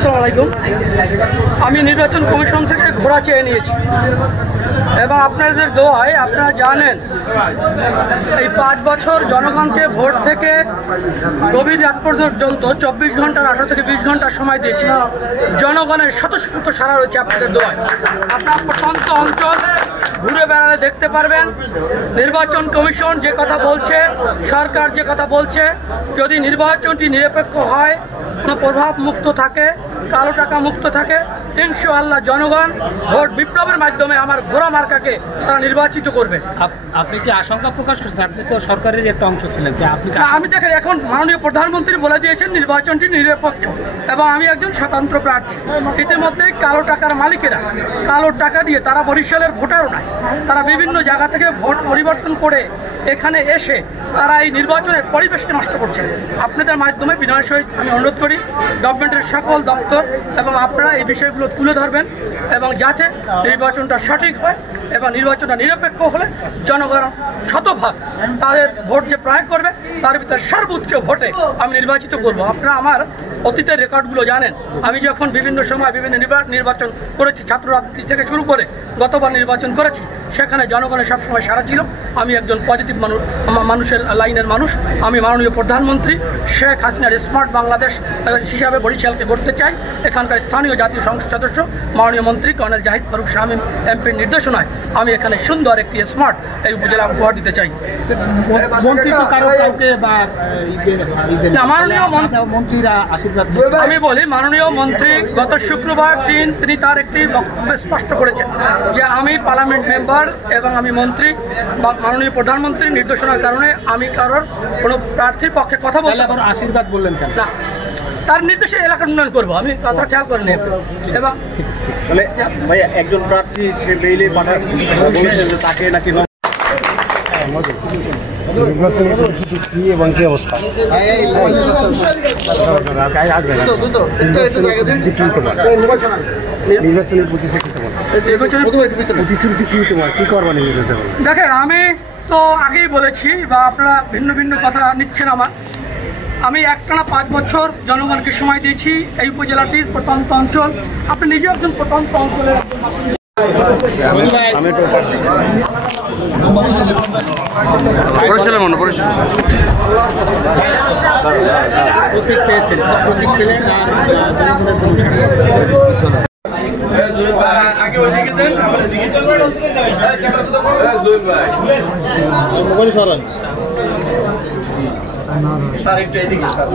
আসসালামু আলাইকুম। আমি নির্বাচন কমিশন থেকে ঘোড়া চেয়ে নিয়েছি এবং আপনাদের দোয়ায় আপনারা জানেন এই 5 বছর জনগণকে ভোট থেকে গভীর রাত পর্যন্ত 24 ঘন্টার 18 থেকে 20 ঘন্টা সময় দিয়েছি। জনগণের স্বতঃস্ফূর্ত সাড়া রয়েছে আপনাদের দোয়ায়। আপনার প্রত্যন্ত অঞ্চল ঘুরে বেড়ালে দেখতে পারবেন নির্বাচন কমিশন যে কথা বলছে, সরকার যে কথা বলছে, যদি নির্বাচনটি নিরপেক্ষ হয়, কোনো প্রভাব মুক্ত থাকে, কালো টাকা মুক্ত থাকে, ইনশাআল্লাহ জনগণ ভোট বিপ্লবের মাধ্যমে আমার ঘোড়া মার্কাকে তারা নির্বাচিত করবে। আপনি কি আশঙ্কা প্রকাশ করছেন? আপনি তো সরকারের একটা অংশ ছিলেন। আমি দেখেন এখন মাননীয় প্রধানমন্ত্রী বলে দিয়েছেন নির্বাচনটি নিরপেক্ষ এবং আমি একজন স্বতন্ত্র প্রার্থী। ইতিমধ্যে কালো টাকার মালিকেরা কালো টাকা দিয়ে তারা বরিশালের ভোটারও নাই, তারা বিভিন্ন জায়গা থেকে ভোট পরিবর্তন করে এখানে এসে তারা এই নির্বাচনের পরিবেশকে নষ্ট করছে। আপনাদের মাধ্যমে বিনয়ের সহিত আমি অনুরোধ করি গভর্নমেন্টের সকল দপ্তর এবং আপনারা এই বিষয়গুলো তুলে ধরবেন এবং যাতে নির্বাচনটা সঠিক হয় এবং নির্বাচনটা নিরপেক্ষ হলে জনগণ শতভাগ তাদের ভোট যে প্রয়োগ করবে তার ভিতরে সর্বোচ্চ ভোটে আমি নির্বাচিত করব। আপনারা আমার অতীতের রেকর্ডগুলো জানেন। আমি যখন বিভিন্ন সময় বিভিন্ন নির্বাচন করেছি, ছাত্র রাজনীতি থেকে শুরু করে গতবার নির্বাচন করেছি, সেখানে জনগণের সবসময় সাড়া ছিল। আমি একজন পজিটিভ মানুষের লাইনের মানুষ। আমি মাননীয় প্রধানমন্ত্রী শেখ হাসিনার স্মার্ট বাংলাদেশ হিসাবে বরিশালকে গড়তে চাই। এখানকার স্থানীয় জাতীয় সংসদ সদস্য মাননীয় মন্ত্রী কর্নেল জাহিদ ফারুক শামীম এমপির নির্দেশনায় আমি এখানে সুন্দর একটি স্মার্ট এই উপজেলা উপহার দিতে চাই। আমি বলি মাননীয় মন্ত্রী গত শুক্রবার দিন তিনি তার একটি বক্তব্যে স্পষ্ট করেছেন যে আমি পার্লামেন্ট মেম্বার এবং আমি মন্ত্রী বা মাননীয় প্রধানমন্ত্রীর নির্দেশনার কারণে আমি কারোর কোনো প্রার্থীর পক্ষে কথা বলতে আশীর্বাদ বললেন কেন? না, তার নির্দেশে এলাকার উন্নয়ন করবো, আমি কথা খেয়াল করে নেব। এবং একজন প্রার্থী মেইলে বলছেন যে তাকে নাকি নির্বাচনের পরিস্থিতি কি এবং কি অবস্থা? নির্বাচনের প্রতিশ্রুতি কি তোমার, কি করবা নির্বাচন? দেখেন আমি তো আগেই বলেছি বা আপনারা ভিন্ন ভিন্ন কথা নিচ্ছেন আমার। আমি একটানা 5 বছর জনগণকে সময় দিয়েছি। এই উপজেলাটির প্রত্যন্ত অঞ্চল, আপনি নিজে একজন প্রত্যন্ত অঞ্চলের স্যার একটু এদিকে স্যার